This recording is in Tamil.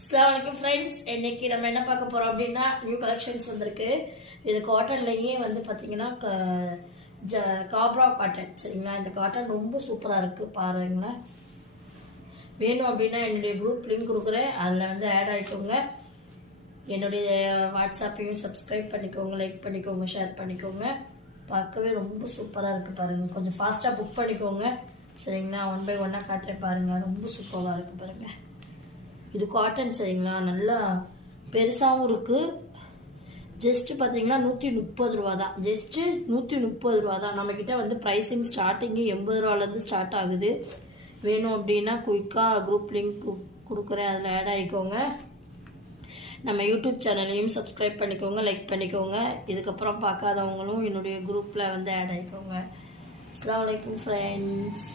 அஸ்ஸலாமு அலைக்கும் ஃப்ரெண்ட்ஸ். இன்னைக்கு நம்ம என்ன பார்க்க போறோம் அப்படின்னா நியூ கலெக்ஷன்ஸ் வந்திருக்கு. இது காட்டன்லயே வந்து பார்த்தீங்கன்னா காப்ரா காட்டன். சரிங்களா, இந்த காட்டன் ரொம்ப சூப்பராக இருக்கு பாருங்களேன். வேணும் அப்படின்னா என்னுடைய குரூப் லிங்க் கொடுக்குறேன், அதில் வந்து ஆட் ஆகிக்கோங்க. என்னுடைய வாட்ஸ்அப்பையும் சப்ஸ்கிரைப் பண்ணிக்கோங்க, லைக் பண்ணிக்கோங்க, ஷேர் பண்ணிக்கோங்க. பார்க்கவே ரொம்ப சூப்பராக இருக்குது பாருங்கள். கொஞ்சம் ஃபாஸ்ட்டாக புக் பண்ணிக்கோங்க. சரிங்களா, 1 by 1 காட்டுறேன் பாருங்கள். ரொம்ப சூப்பராக இருக்குது பாருங்கள். இது காட்டன். சரிங்களா, நல்லா பெருசாகவும் இருக்குது. ஜஸ்ட்டு பார்த்தீங்கன்னா 130 ரூபா தான். ஜஸ்ட்டு 130 ரூபா தான். நம்மக்கிட்ட வந்து ப்ரைஸிங் ஸ்டார்டிங்கு 80 ரூபாலேருந்து ஸ்டார்ட் ஆகுது. வேணும் அப்படின்னா குயிக்காக குரூப் லிங்க் கொடுக்குறேன், அதில் ஆட் ஆகிக்கோங்க. நம்ம யூடியூப் சேனலையும் சப்ஸ்கிரைப் பண்ணிக்கோங்க, லைக் பண்ணிக்கோங்க. இதுக்கப்புறம் பார்க்காதவங்களும் என்னுடைய குரூப்பில் வந்து ஆட் ஆகிக்கோங்க. அஸ்ஸலாமு அலைக்கும் ஃப்ரெண்ட்ஸ்.